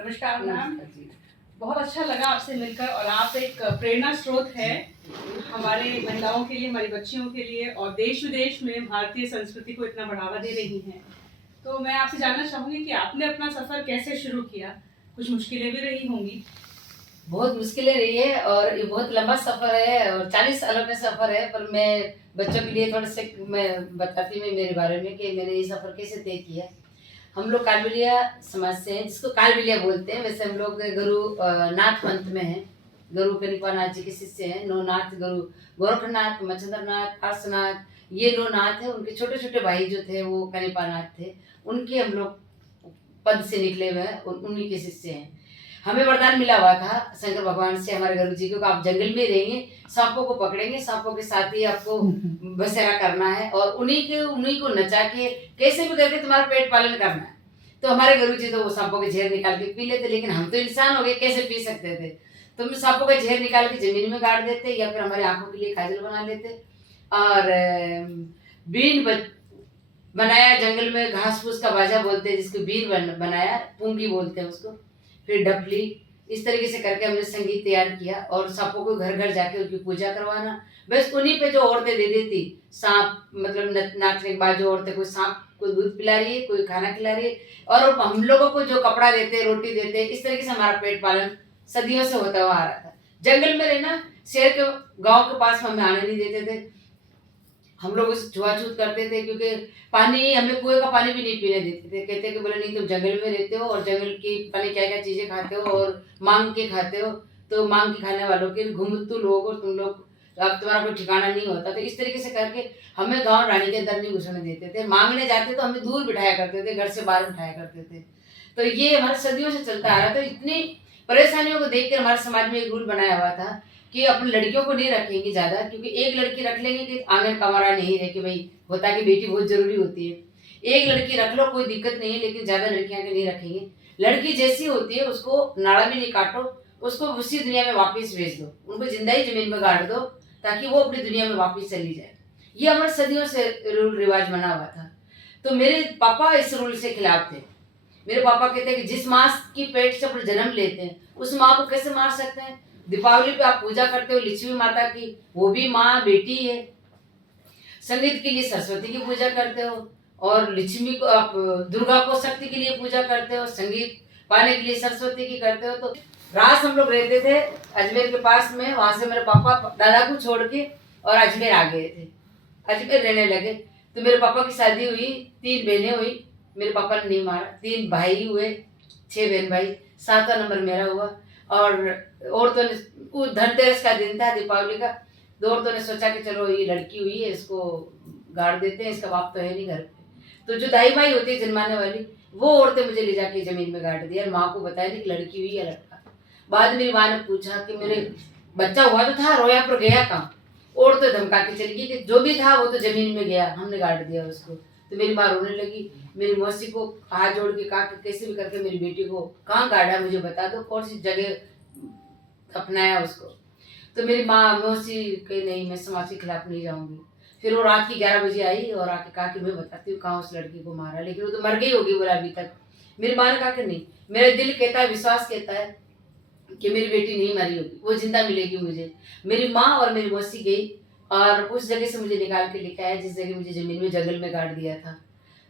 नमस्कार मैम। नमस्कार जी। बहुत अच्छा लगा आपसे मिलकर और आप एक प्रेरणा स्रोत है हमारे महिलाओं के लिए, हमारी बच्चियों के लिए और देश विदेश में भारतीय संस्कृति को इतना बढ़ावा दे रही हैं। तो मैं आपसे जानना चाहूँगी कि आपने अपना सफ़र कैसे शुरू किया? कुछ मुश्किलें भी रही होंगी। बहुत मुश्किलें रही है और ये बहुत लंबा सफ़र है और 40 सालों का सफ़र है, पर मैं बच्चों के लिए थोड़े-से मैं बताती हूँ मेरे बारे में कि मैंने ये सफ़र कैसे तय किया। हम लोग कालबेलिया समाज से हैं, जिसको कालबेलिया बोलते हैं। वैसे हम लोग गुरु नाथ पंथ में हैं। गुरु कृपानाथ जी के शिष्य हैं। 9 नाथ गुरु गोरखनाथ, मच्छिंद्रनाथ, पार्श्वनाथ, ये 9 नाथ हैं। उनके छोटे-छोटे भाई जो थे वो कनिपानाथ थे। उनके हम लोग पद से निकले हुए हैं, उन्हीं के शिष्य हैं। हमें वरदान मिला हुआ था शंकर भगवान से, हमारे गुरु जी को, आप जंगल में रहेंगे, सांपों को पकड़ेंगे, सांपों के साथ ही आपको बसेरा करना है और उन्हीं को नचा के कैसे भी करके तुम्हारा पेट पालन करना है। तो हमारे गुरु जी तो वो सांपों के झेर निकाल के पी लेते, लेकिन हम तो इंसान हो गए, कैसे पी सकते थे। तो हम सांपों का झेर निकाल के जमीन में गाड़ देते या फिर हमारे आंखों के लिए काजल बना लेते और बीन बनाया जंगल में, घास फूस का बाजा बोलते हैं जिसको बीन बनाया, पूंगी बोलते हैं उसको, फिर डपली। इस तरीके से करके हमने संगीत तैयार किया और सांपों को घर घर जाके उनकी पूजा करवाना। बस उन्हीं पे जो औरतें दे देती सांप, मतलब नाचने के बाद जो औरतें, कोई सांप को दूध पिला रही है, कोई खाना खिला रही है और हम लोगों को जो कपड़ा देते, रोटी देते, इस तरीके से हमारा पेट पालन सदियों से होता हुआ आ रहा था। जंगल में रहना, शहर के गाँव के पास में हमें आने नहीं देते थे। हम लोग उससे छुआछूत करते थे क्योंकि पानी, हमें कुएं का पानी भी नहीं पीने देते थे। कहते कि बोले नहीं, तुम जंगल में रहते हो और जंगल की पता क्या क्या चीजें खाते हो और मांग के खाते हो, तो मांग के खाने वालों के घुमतू लोग और तुम लोग, अब तुम्हारा कोई ठिकाना नहीं होता। तो इस तरीके से करके हमें गाँव रानी के अंदर नहीं घुसने देते थे। मांगने जाते तो हमें दूर बिठाया करते थे, घर से बाहर बिठाया करते थे। तो ये हमारे सदियों से चलता आ रहा था। इतनी परेशानियों को देख कर हमारे समाज में एक रूल बनाया हुआ था कि अपनी लड़कियों को नहीं रखेंगे ज़्यादा, क्योंकि एक लड़की रख लेंगे कि आंगन कमरा नहीं रहे, कि भाई होता कि बेटी बहुत ज़रूरी होती है। एक लड़की रख लो, कोई दिक्कत नहीं है, लेकिन ज़्यादा लड़कियां के नहीं रखेंगे। लड़की जैसी होती है उसको नाड़ा भी नहीं काटो, उसको उसी दुनिया में वापस भेज दो, उनको जिंदा ही जमीन में गाड़ दो ताकि वो अपनी दुनिया में वापस चली जाए। ये हमारे सदियों से रूल रिवाज बना हुआ था। तो मेरे पापा इस रूल से खिलाफ थे। मेरे पापा कहते हैं कि जिस माँ की पेट से अपना जन्म लेते हैं उस माँ को कैसे मार सकते हैं। दीपावली पे आप पूजा करते हो लक्ष्मी माता की, वो भी माँ बेटी है। संगीत के लिए सरस्वती की पूजा करते हो और लक्ष्मी को, आप दुर्गा को शक्ति के लिए पूजा करते हो, संगीत पाने के लिए सरस्वती की करते हो। तो रात हम लोग रहते थे अजमेर के पास में, वहां से मेरे पापा दादा को छोड़ के और अजमेर आ गए थे, अजमेर रहने लगे। तो मेरे पापा की शादी हुई, 3 बहनें हुई, मेरे पापा ने नहीं मारा। 3 भाई हुए, 6 बहन भाई, 7वां नंबर मेरा हुआ। और औरतों ने, धनतेरस का दिन था, दीपावली का, तो औरतों ने सोचा कि चलो ये लड़की हुई है, इसको गाड़ देते हैं, इसका बाप तो है नहीं घर पे। तो जो दाई माई होती है जन्माने वाली, वो औरतें मुझे ले जाके जमीन में गाड़ दिया और माँ को बताया नहीं कि लड़की हुई या लड़का। बाद मेरी माँ ने पूछा कि मेरे बच्चा हुआ तो था, रोया पर गया कहाँ। औरतें धमका के चली गई कि जो भी था वो तो जमीन में गया, हमने गाड़ दिया उसको। तो मेरी माँ रोने लगी। मेरी मौसी को हाथ जोड़ के कहा कि कैसे भी करके मेरी बेटी को कहाँ गाड़ा, मुझे बता दो, कौन सी जगह अपनाया उसको। तो मेरी माँ मौसी कही नहीं, मैं समाज के खिलाफ नहीं जाऊंगी। फिर वो रात की 11 बजे आई और आके कहा कि मैं बताती हूँ कहाँ उस लड़की को मारा, लेकिन वो तो मर गई होगी बोला अभी तक। मेरी माँ ने कहा कि नहीं, मेरा दिल कहता है, विश्वास कहता है कि मेरी बेटी नहीं मरी होगी, वो जिंदा मिलेगी मुझे। मेरी माँ और मेरी मौसी गई और उस जगह से मुझे निकाल के लेके आया जिस जगह मुझे जमीन में जंगल में गाड़ दिया था।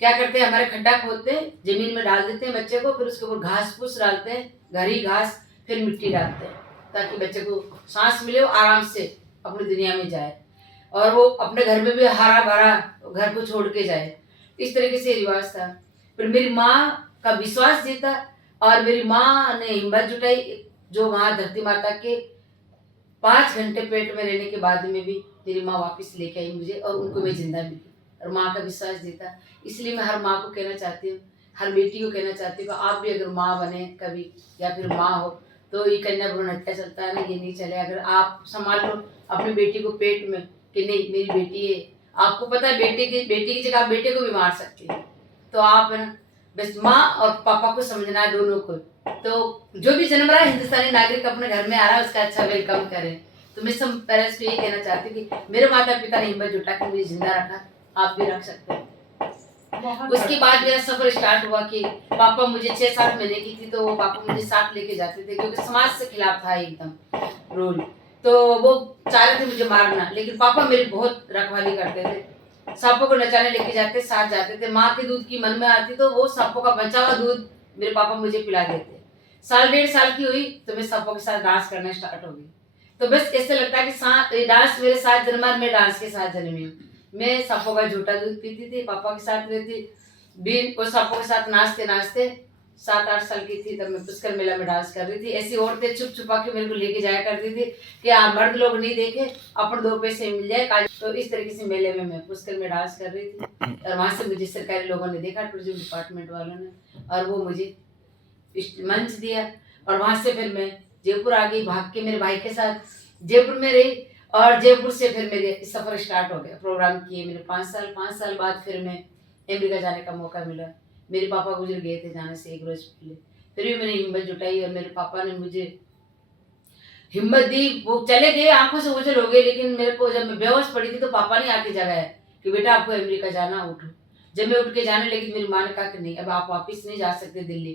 क्या करते हैं, हमारे खड्डा खोदते हैं, जमीन में डाल देते हैं बच्चे को, फिर उसके ऊपर घास फूस डालते हैं, घरी घास, फिर मिट्टी डालते हैं ताकि बच्चे को सांस मिले, वो आराम से अपनी दुनिया में जाए और वो अपने घर में भी हरा भरा घर को छोड़ के जाए। इस तरीके से रिवाज था। फिर मेरी माँ का विश्वास जीता और मेरी माँ ने हिम्मत जुटाई, जो वहाँ धरती माता के 5 घंटे पेट में रहने के बाद में भी मेरी माँ वापस लेके आई मुझे और उनको मैं जिंदा मिली और माँ का विश्वास जीता। इसलिए मैं हर माँ को कहना चाहती हूँ, हर बेटी को कहना चाहती हूँ कि आप भी अगर माँ बने कभी या फिर माँ हो तो ये कन्या भ्रूण हत्या चलता है ना, ये नहीं चले। अगर आप संभाल लो अपनी बेटी को पेट में कि नहीं मेरी बेटी है, आपको पता है बेटी की जगह आप बेटे को भी मार सकती है। तो आप बस माँ और पापा को समझना है, दोनों को। तो जो भी जन्म रहा है हिंदुस्तानी नागरिक अपने घर में आ रहा है, उसका अच्छा वेलकम करें। तो मैं सब पेरेंट्स को यही कहना चाहती हूँ कि मेरे माता पिता ने हिम्मत जुटा के मुझे जिंदा रखा, आप भी रख सकते हैं। बहुत उसके बाद मेरा सफर स्टार्ट हुआ कि पापा मुझे 6-7 महीने की थी तो वो पापा मुझे साथ लेके जाते थे, क्योंकि समाज से खिलाफ था एकदम रूल। तो वो चाह रहे थे मुझे मारना, लेकिन पापा मेरी बहुत रखवाली करते थे। सांपों को नचाने लेके जाते, साथ जाते थे। माँ के दूध की मन में आती तो वो सांपों का बचा हुआ दूध मेरे पापा मुझे पिला देते। साल 1.5 साल की हुई तो मैं सांपों के साथ डांस करना स्टार्ट हो गई। तो बस ऐसे लगता है कि डांस मेरे साथ जन्मा, मैं डांस के साथ जन्मी हूँ। मैं सांपों का झूठा दूध पीती थी, पापा के साथ रहती, बिन वो सांपों के साथ नाचते नाचते 7-8 साल की थी तब मैं पुष्कर मेला में डांस कर रही थी। ऐसी औरतें छुप छुपा के मेरे को लेके जाया करती थी कि आप मर्द लोग नहीं देखे, अपन 2 पैसे मिल जाए। तो इस तरीके से मेले में मैं पुष्कर में डांस कर रही थी, और वहां से मुझे सरकारी लोगों ने देखा, टूरिज्म डिपार्टमेंट वालों ने, और वो मुझे मंच दिया। और वहां से फिर मैं जयपुर आ गई भाग के, मेरे भाई के साथ जयपुर में रही, और जयपुर से फिर मेरे सफर स्टार्ट हो गया। प्रोग्राम किए मैंने 5 साल बाद फिर मैं अमेरिका जाने का मौका मिला। मेरे पापा गुजर गए थे जाने से 1 रोज पहले, फिर भी मैंने हिम्मत जुटाई और मेरे पापा ने मुझे हिम्मत दी। वो चले गए, आंखों से ओझल हो गए, लेकिन मेरे को जब मैं बेहोश पड़ी थी तो पापा ने आके जगाया कि बेटा आपको अमेरिका जाना, उठो। जब मैं उठ के जाने लगी, मेरी माँ ने कहा कि नहीं, अब आप वापस नहीं जा सकते दिल्ली,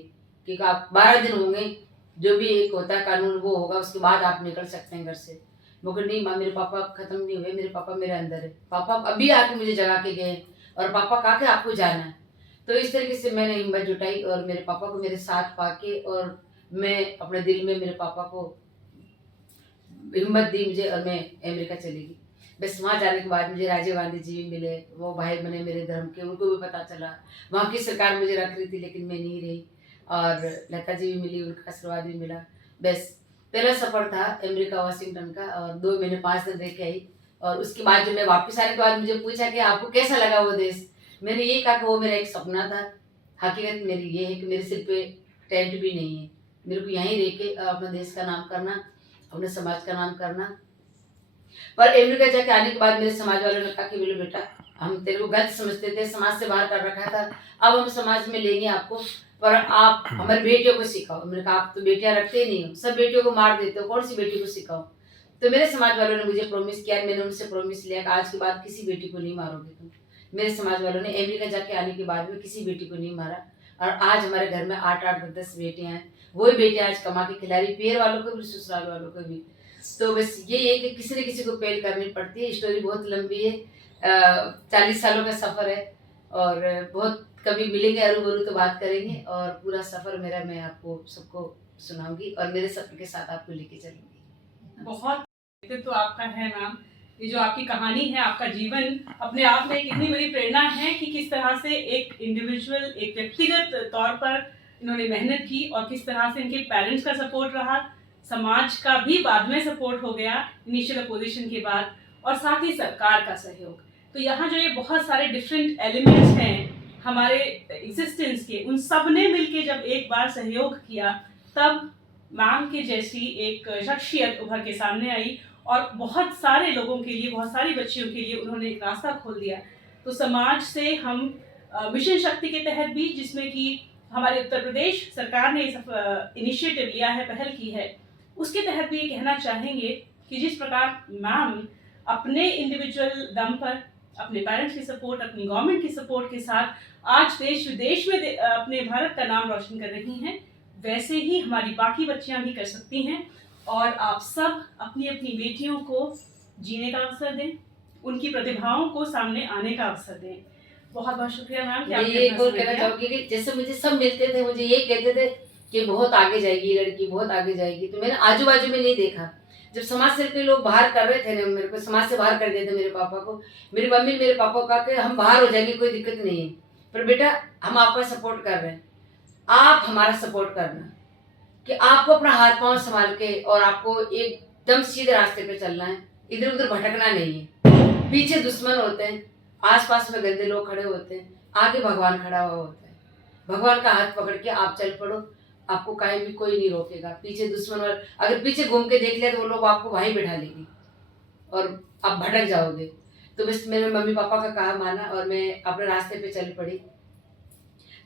क्योंकि आप 12 दिन होंगे, जो भी एक होता है कानून वो होगा, उसके बाद आप निकल सकते हैं घर से। मगर नहीं माँ, मेरे पापा खत्म नहीं हुए, मेरे पापा मेरे अंदर है। पापा अभी आके मुझे जगा के गए, और पापा कहा कि आपको जाना है। तो इस तरीके से मैंने हिम्मत जुटाई और मेरे पापा को मेरे साथ पाके, और मैं अपने दिल में मेरे पापा को हिम्मत दी मुझे, और मैं अमेरिका चली गई। बस वहाँ जाने के बाद मुझे राजीव गांधी जी भी मिले, वो भाई बने मेरे धर्म के, उनको भी पता चला। वहाँ की सरकार मुझे रख रही थी लेकिन मैं नहीं रही, और लता जी भी मिली, उनका आशीर्वाद भी मिला। बस पहला सफ़र था अमेरिका वाशिंगटन का, और 2 महीने 5 दिन रह के आई। और उसके बाद जब मैं वापस आने के बाद मुझे पूछा कि आपको कैसा लगा वो देश, मैंने ये कहा कि वो मेरा एक सपना था। हकीकत मेरी ये है कि मेरे सिर पे टेंट भी नहीं है, मेरे को यहीं रह के अपने देश का नाम करना, अपने समाज का नाम करना। पर अमेरिका जाके आने के बाद मेरे समाज वालों ने कहा कि बोले बेटा, हम तेरे को गलत समझते थे, समाज से बाहर कर रखा था, अब हम समाज में लेंगे आपको, पर आप हमारी बेटियों को सिखाओ। मैंने कहा आप तो बेटियां रखते ही नहीं हो, सब बेटियों को मार देते हो, कौन सी बेटी को सिखाओ। तो मेरे समाज वालों ने मुझे प्रॉमिस किया, मैंने उनसे प्रॉमिस लिया कि आज के बाद किसी बेटी को नहीं मारोगे तुम। मेरे समाज वालों ने अमेरिका जाके आने के बाद में किसी बेटी को नहीं मारा, और आज हमारे घर में 8-8 10 बेटियां हैं। वही बेटियां आज कमा के खिला रही, पियर वालों को भी, ससुराल वालों को भी। तो बस ये है कि किसी न किसी को पहल करनी पड़ती है। स्टोरी बहुत लंबी है, 40 सालों का सफ़र है, और बहुत कभी मिलेंगे रूबरू तो बात करेंगे, और पूरा सफ़र मेरा मैं आपको सबको सुनाऊंगी, और मेरे सफ़र के साथ आपको लेके चलूंगी। बहुत व्यक्तित्व तो आपका है मैम, ये जो आपकी कहानी है, आपका जीवन अपने आप में एक इतनी बड़ी प्रेरणा है कि किस तरह से एक इंडिविजुअल, एक व्यक्तिगत तौर पर इन्होंने मेहनत की, और किस तरह से इनके पेरेंट्स का सपोर्ट रहा, समाज का भी बाद में सपोर्ट हो गया इनिशियल अपोजिशन के बाद, और साथ ही सरकार का सहयोग। तो यहाँ जो ये बहुत सारे डिफरेंट एलिमेंट्स हैं हमारे एग्जिस्टेंस के, उन सब ने मिलके जब एक बार सहयोग किया, तब मैम के जैसी एक शख्सियत उभर के सामने आई, और बहुत सारे लोगों के लिए, बहुत सारी बच्चियों के लिए उन्होंने एक रास्ता खोल दिया। तो समाज से हम मिशन शक्ति के तहत भी, जिसमें कि हमारे उत्तर प्रदेश सरकार ने इनिशिएटिव लिया है, पहल की है, उसके तहत भी ये कहना चाहेंगे कि जिस प्रकार मैम अपने इंडिविजुअल दम पर, अपने पेरेंट्स की सपोर्ट, अपनी गवर्नमेंट की सपोर्ट के साथ आज देश विदेश में अपने भारत का नाम रोशन कर रही हैं, वैसे ही हमारी बाकी बच्चियां भी कर सकती हैं। और आप सब अपनी अपनी बेटियों को जीने का अवसर दें, उनकी प्रतिभाओं को सामने आने का अवसर दें। बहुत बहुत शुक्रिया मैम कि आपने ये कहना चाहूंगी कि जैसे मुझे सब मिलते थे, मुझे ये कहते थे कि बहुत आगे जाएगी लड़की, बहुत आगे जाएगी। तो मैंने आजू बाजू में नहीं देखा, जब समाज से के लोग बाहर कर रहे थे ना, मेरे को समाज से बाहर कर दिए थे मेरे पापा को, मेरी मम्मी ने मेरे पापा को कहा कि हम बाहर हो जाएंगे, कोई दिक्कत नहीं है, पर बेटा हम आपका सपोर्ट कर रहे हैं, आप हमारा सपोर्ट करना, कि आपको अपना हाथ पांव संभाल के, और आपको एकदम सीधे रास्ते पे चलना है, इधर उधर भटकना नहीं है। पीछे दुश्मन होते हैं, आसपास में गंदे लोग खड़े होते हैं, आगे भगवान खड़ा हुआ होता है। भगवान का हाथ पकड़ के आप चल पड़ो, आपको कहीं भी कोई नहीं रोकेगा। पीछे दुश्मन वाले अगर पीछे घूम के देख लिया तो वो लोग आपको वहीं बैठा लेंगे, और आप भटक जाओगे। तो बस मेरे मम्मी पापा का कहा माना, और मैं अपने रास्ते पे चल पड़ी।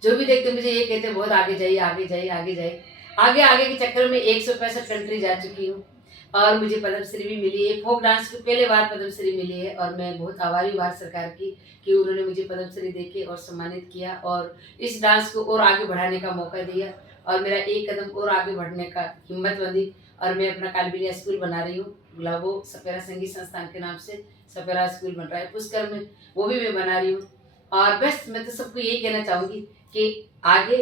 जो भी देखते मुझे ये कहते बहुत आगे जाइए, आगे जाइए, आगे जाइए। आगे आगे के चक्कर में 165 कंट्री जा चुकी हूँ। और मुझे पद्मश्री भी मिली है। फोक डांस को पहले बार पद्मश्री मिली है और मैं बहुत आभारी हूँ भारत सरकार की कि उन्होंने मुझे पद्मश्री देके और सम्मानित किया और इस डांस को और आगे बढ़ाने का मौका दिया और मेरा एक कदम और आगे बढ़ने का हिम्मत बंधी और मैं अपना कालबेलिया स्कूल बना रही हूँ। ग्लाबो सपेरा संगीत संस्थान के नाम से सपेरा स्कूल बन रहा है पुष्कर में, वो भी मैं बना रही हूँ। और बस मैं तो सबको यही कहना चाहूँगी कि आगे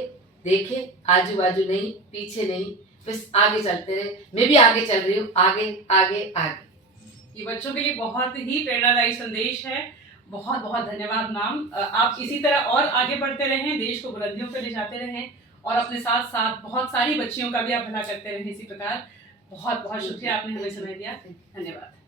देखें, आजू बाजू नहीं, पीछे नहीं, बस आगे चलते रहे। मैं भी आगे चल रही हूँ, आगे आगे आगे। ये बच्चों के लिए बहुत ही प्रेरणादायी संदेश है। बहुत बहुत धन्यवाद मैम। आप इसी तरह और आगे बढ़ते रहें, देश को बुलंदियों पर ले जाते रहें और अपने साथ साथ बहुत सारी बच्चियों का भी आप भला करते रहें इसी प्रकार। बहुत बहुत शुक्रिया, आपने हमें समय दिया। धन्यवाद।